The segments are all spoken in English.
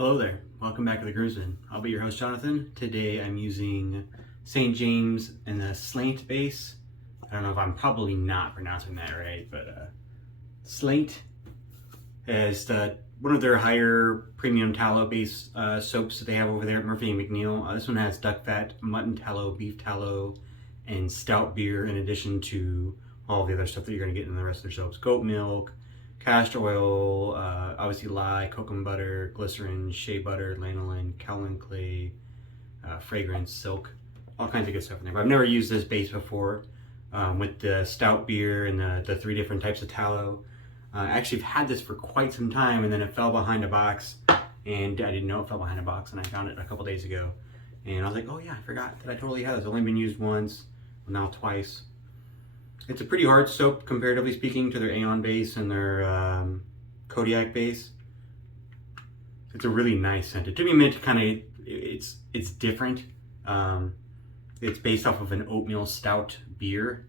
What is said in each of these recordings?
Hello there, welcome back to the Groomsman. I'll be your host, Jonathan. Today I'm using St. James and the Slainte base. I don't know if I'm probably not pronouncing that right, but Slainte is one of their higher premium tallow based soaps that they have over there at Murphey Mcneil. This one has duck fat, mutton tallow, beef tallow, and stout beer, in addition to all the other stuff that you're going to get in the rest of their soaps. Goat milk, castor oil, obviously lye, cocoa butter, glycerin, shea butter, lanolin, kaolin clay, fragrance, silk, all kinds of good stuff in there. But I've never used this base before with the stout beer and the three different types of tallow. I actually have had this for quite some time, and then it fell behind a box, and I didn't know it fell behind a box, and I found it a couple days ago. And I was like, oh yeah, I forgot that I totally had this. It's only been used once, now twice. It's a pretty hard soap, comparatively speaking, to their Aeon base and their Kodiak base. It's a really nice scent. It took me a minute to kind of, it's different. It's based off of an oatmeal stout beer,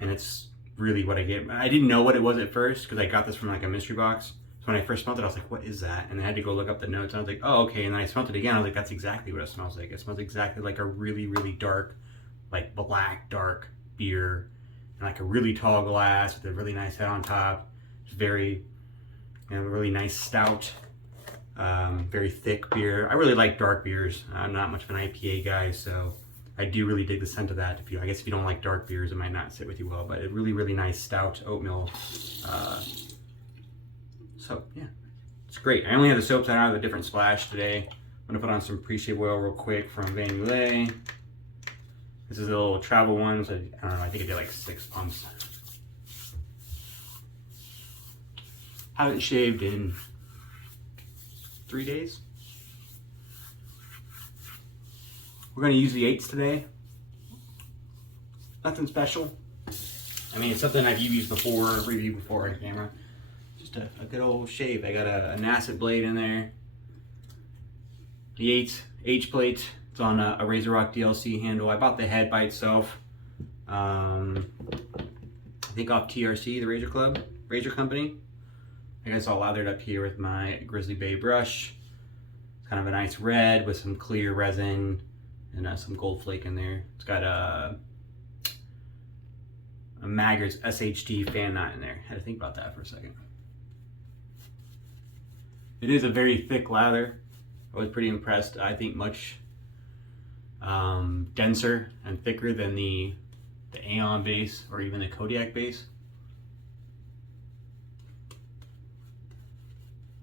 and it's really what I get. I didn't know what it was at first because I got this from like a mystery box. So when I first smelled it, I was like, what is that? And I had to go look up the notes, and I was like, oh, okay. And then I smelled it again. I was like, that's exactly what it smells like. It smells exactly like a really, really dark, like black, dark beer, and like a really tall glass with a really nice head on top. It's very, really nice stout, very thick beer. I really like dark beers. I'm not much of an IPA guy, so I do really dig the scent of that. I guess if you don't like dark beers, it might not sit with you well, but a really, really nice stout oatmeal soap. Yeah, it's great. I only had the soaps out of a different splash today. I'm gonna put on some pre-shave oil real quick from Van Moulet. This is a little travel one, so I don't know, I think I did like 6 pumps. Haven't shaved in 3 days. We're gonna use the Yates today. Nothing special. I mean, it's something I've used before, reviewed before on camera. Just a good old shave. I got a Nacet blade in there. The Yates H plate. It's on a razorock DLC handle. I bought the head by itself. I think off TRC, the razor company. I guess all lathered up here with my Grizzly Bay brush. It's kind of a nice red with some clear resin and some gold flake in there. It's got a maggards SHD fan knot in there. Had to think about that for a second. It is a very thick lather. I was pretty impressed. I think much denser and thicker than the Aeon base or even the Kodiak base.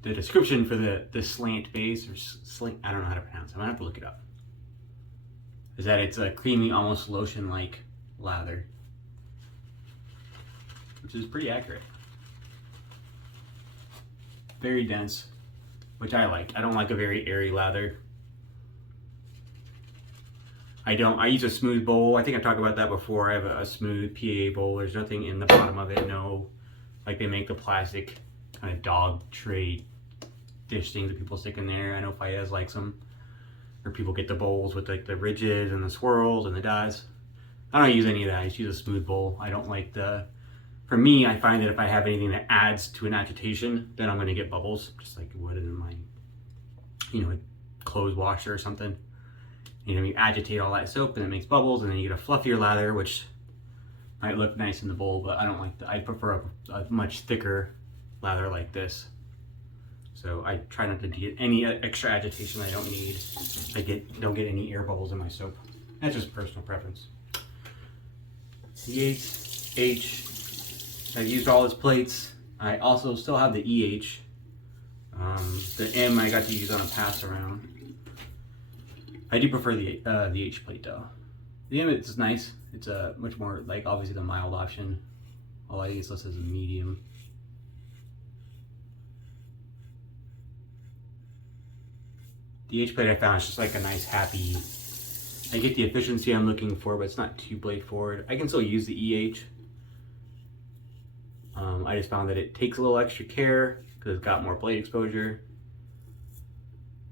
The description for the Slainte base, or Slainte, I don't know how to pronounce it. I'm gonna have to look it up. Is that it's a creamy, almost lotion-like lather, which is pretty accurate. Very dense, which I like. I don't like a very airy lather. I use a smooth bowl. I think I talked about that before. I have a smooth PAA bowl. There's nothing in the bottom of it. No, like they make the plastic kind of dog tray dish things that people stick in there. I know Fayez likes them. Or people get the bowls with like the ridges and the swirls and the dots. I don't use any of that. I just use a smooth bowl. I don't like for me, I find that if I have anything that adds to an agitation, then I'm gonna get bubbles, just like it would in my, a clothes washer or something. You agitate all that soap and it makes bubbles, and then you get a fluffier lather, which might look nice in the bowl, but I don't like that. I prefer a much thicker lather like this. So I try not to get any extra agitation I don't need. Don't get any air bubbles in my soap. That's just personal preference. The Yates H. I've used all its plates. I also still have the EH. The M I got to use on a pass around. I do prefer the H plate though. The M is nice. It's a much more like obviously the mild option. All I use listed as a medium. The H plate I found is just like a nice happy. I get the efficiency I'm looking for, but it's not too blade forward. I can still use the EH. I just found that it takes a little extra care because it's got more blade exposure,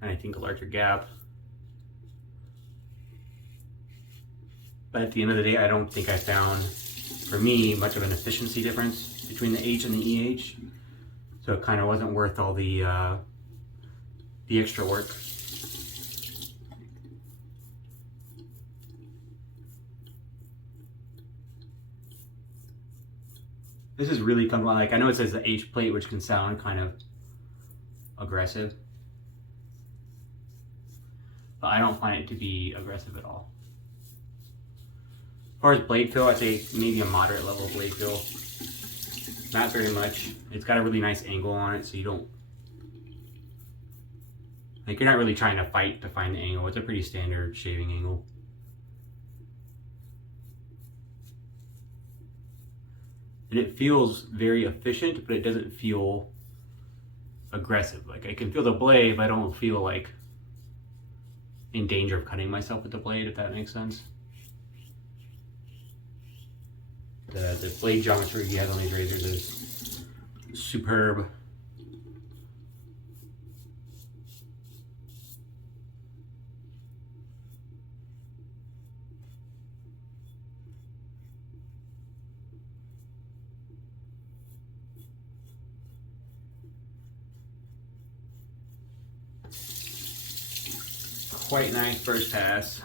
and I think a larger gap. But at the end of the day, I don't think I found, for me, much of an efficiency difference between the H and the EH. So it kind of wasn't worth all the the extra work. This is really comfortable. Like, I know it says the H plate, which can sound kind of aggressive, but I don't find it to be aggressive at all. As far as blade feel, I'd say maybe a moderate level of blade feel. Not very much. It's got a really nice angle on it, so you don't, like, you're not really trying to fight to find the angle. It's a pretty standard shaving angle. And it feels very efficient, but it doesn't feel aggressive. Like, I can feel the blade, but I don't feel like in danger of cutting myself with the blade, if that makes sense. The blade geometry he has on these razors is superb. Quite nice first pass.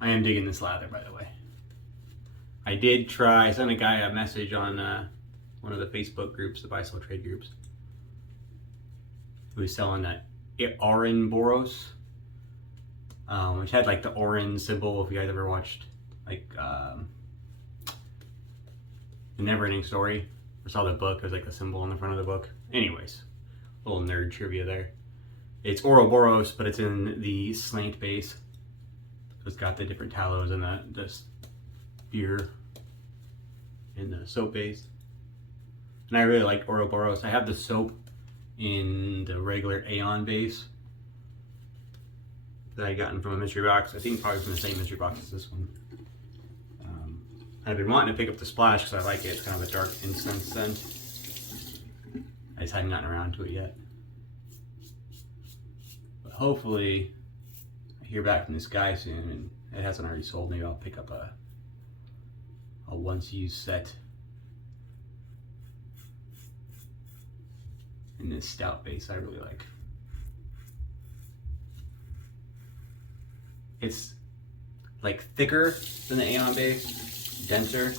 I am digging this lather, by the way. I did try, I sent a guy a message on one of the Facebook groups, the buy sell trade groups, who was selling that Ouroboros, which had like the orange symbol. If you guys ever watched like The Never-Ending Story or saw the book, there's like the symbol on the front of the book. Anyways, little nerd trivia there. It's Ouroboros, but it's in the Slainte base. So it's got the different tallows and the beer in the soap base. And I really like Ouroboros. I have the soap in the regular Aeon base that I gotten from a mystery box. I think probably from the same mystery box as this one. I've been wanting to pick up the Splash because I like it. It's kind of a dark incense scent. I just hadn't gotten around to it yet. But hopefully I hear back from this guy soon, and it hasn't already sold. Maybe I'll pick up a once used set in this stout base I really like. It's like thicker than the Aeon base, denser.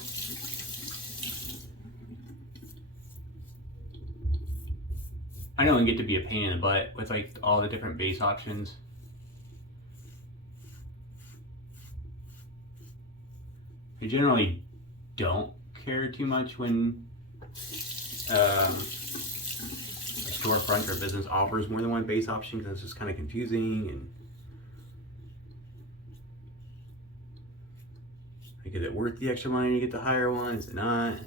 I know it can get to be a pain in the butt with like all the different base options. I generally don't care too much when a storefront or business offers more than one base option, because it's just kind of confusing. And like, is it worth the extra money to get the higher one? Is it not?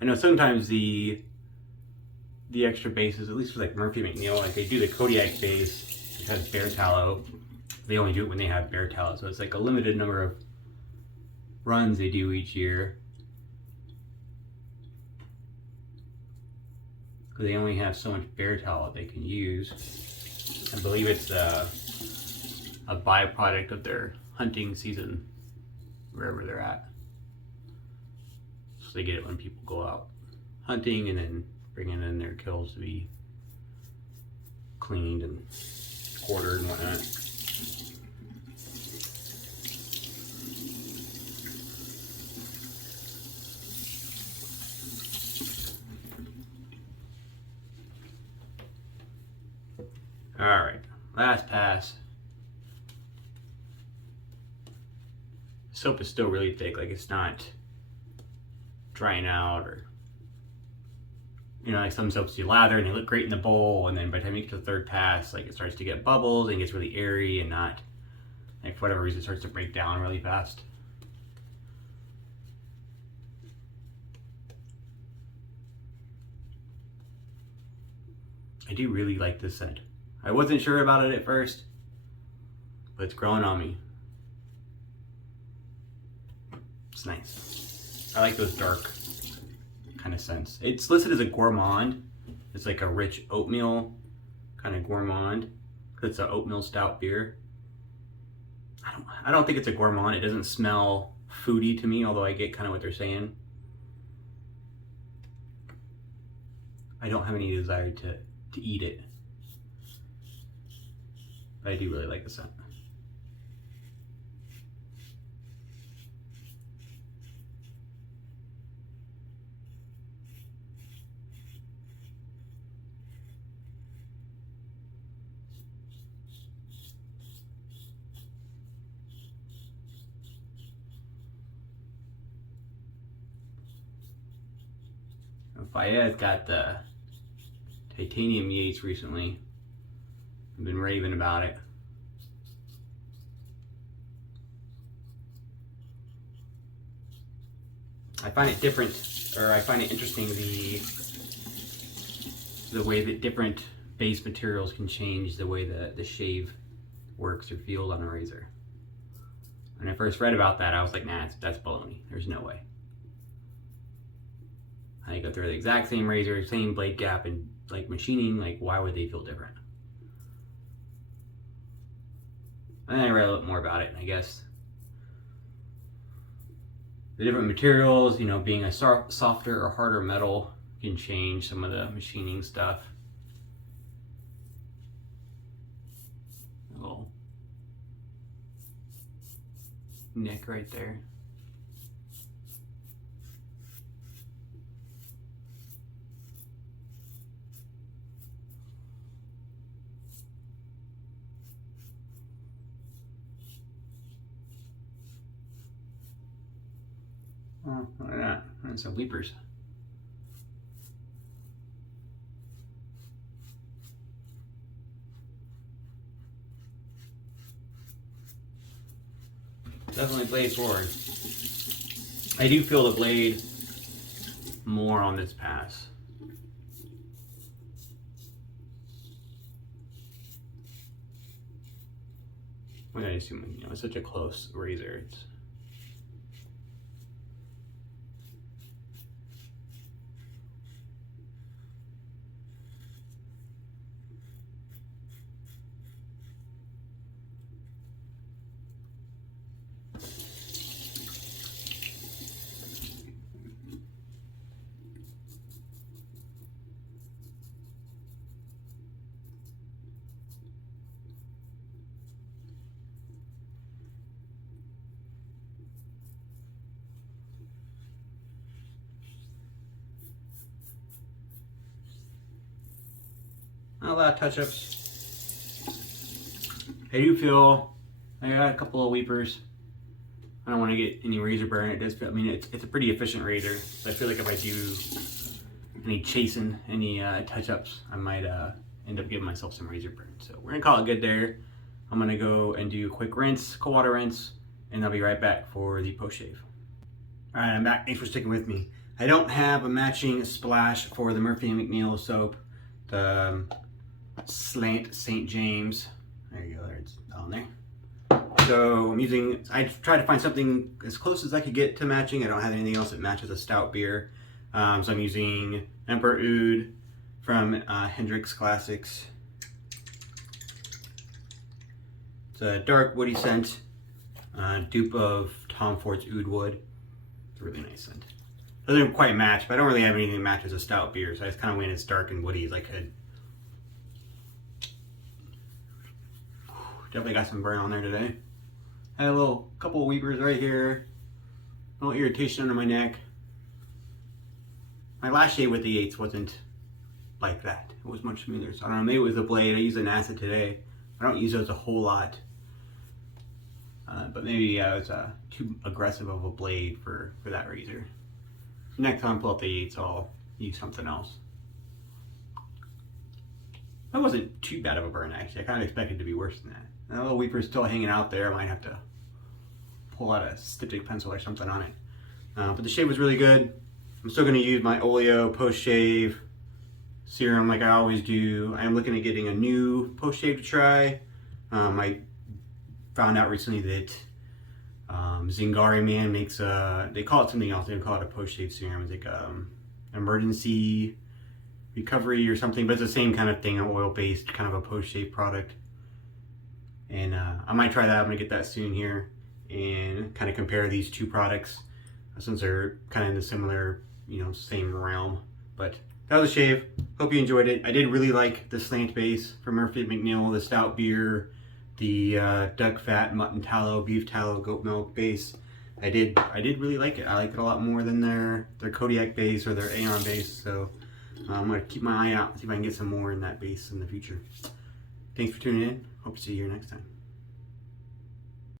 I know sometimes the extra bases, at least for like Murphey Mcneil, like they do the Kodiak base, which has bare tallow. They only do it when they have bare tallow, so it's like a limited number of runs they do each year, because they only have so much bare tallow they can use. I believe it's a byproduct of their hunting season, wherever they're at. So they get it when people go out hunting and then bringing in their kills to be cleaned and quartered and whatnot. All right, last pass. Soap is still really thick, like it's not drying out, or you know, like some soaps you lather and they look great in the bowl, and then by the time you get to the third pass, like it starts to get bubbles and gets really airy and not, like, for whatever reason, it starts to break down really fast. I do really like this scent. I wasn't sure about it at first, but it's growing on me. It's nice. I like those dark kind of scents. It's listed as a gourmand. It's like a rich oatmeal kind of gourmand. It's an oatmeal stout beer. I don't think it's a gourmand. It doesn't smell foody to me, although I get kind of what they're saying. I don't have any desire to eat it. But I do really like the scent. Fayette's got the titanium Yates recently. I've been raving about it. I find it different, or I find it interesting, the way that different base materials can change the way the shave works or feels on a razor. When I first read about that, I was like, nah, that's baloney. There's no way. I go through the exact same razor, same blade gap, and like machining, like why would they feel different? And then I read a little more about it, and I guess the different materials, you know, being a softer or harder metal can change some of the machining stuff. A little nick right there. Oh, look at that. And some weepers. Definitely blade forward. I do feel the blade more on this pass. I assume, you know, it's such a close razor. It's not a lot of touch-ups. I do feel I got a couple of weepers. I don't want to get any razor burn. It does feel, I mean, it's a pretty efficient razor. So I feel like if I do any chasing, any touch-ups, I might end up giving myself some razor burn. So we're gonna call it good there. I'm gonna go and do a quick rinse, cold water rinse, and I'll be right back for the post shave. All right, I'm back. Thanks for sticking with me. I don't have a matching splash for the Murphey Mcneil soap. The Slainte St. James. There you go, there, it's on there. So I tried to find something as close as I could get to matching. I don't have anything else that matches a stout beer. So I'm using Emperor Oud from Hendrick's Classics. It's a dark woody scent, dupe of Tom Ford's Oud Wood. It's a really nice scent. Doesn't quite match, but I don't really have anything that matches a stout beer, so I just kind of went as dark and woody as I could. Definitely got some burn on there today. Had a couple of weepers right here. A little irritation under my neck. My last shave with the Yates wasn't like that. It was much smoother. So I don't know, maybe it was the blade. I used a Nacet today. I don't use those a whole lot. But maybe it was too aggressive of a blade for that razor. So next time I pull up the Yates, I'll use something else. That wasn't too bad of a burn, actually. I kind of expected it to be worse than that. And a little weeper's still hanging out there. I might have to pull out a styptic pencil or something on it. But the shave was really good. I'm still going to use my Oleo post-shave serum like I always do. I'm looking at getting a new post shave to try. I found out recently that Zingari Man makes they call it something else. They don't call it a post shave serum. It's like emergency recovery or something, but it's the same kind of thing, an oil based kind of a post shave product. And I might try that. I'm gonna get that soon here and kind of compare these two products since they're kind of in the similar, same realm. But that was a shave. Hope you enjoyed it. I did really like the Slainte base from Murphey Mcneil, the stout beer, the duck fat, mutton tallow, beef tallow, goat milk base. I did really like it. I like it a lot more than their Kodiak base or their Aeon base. So I'm gonna keep my eye out and see if I can get some more in that base in the future. Thanks for tuning in. Hope to see you here next time.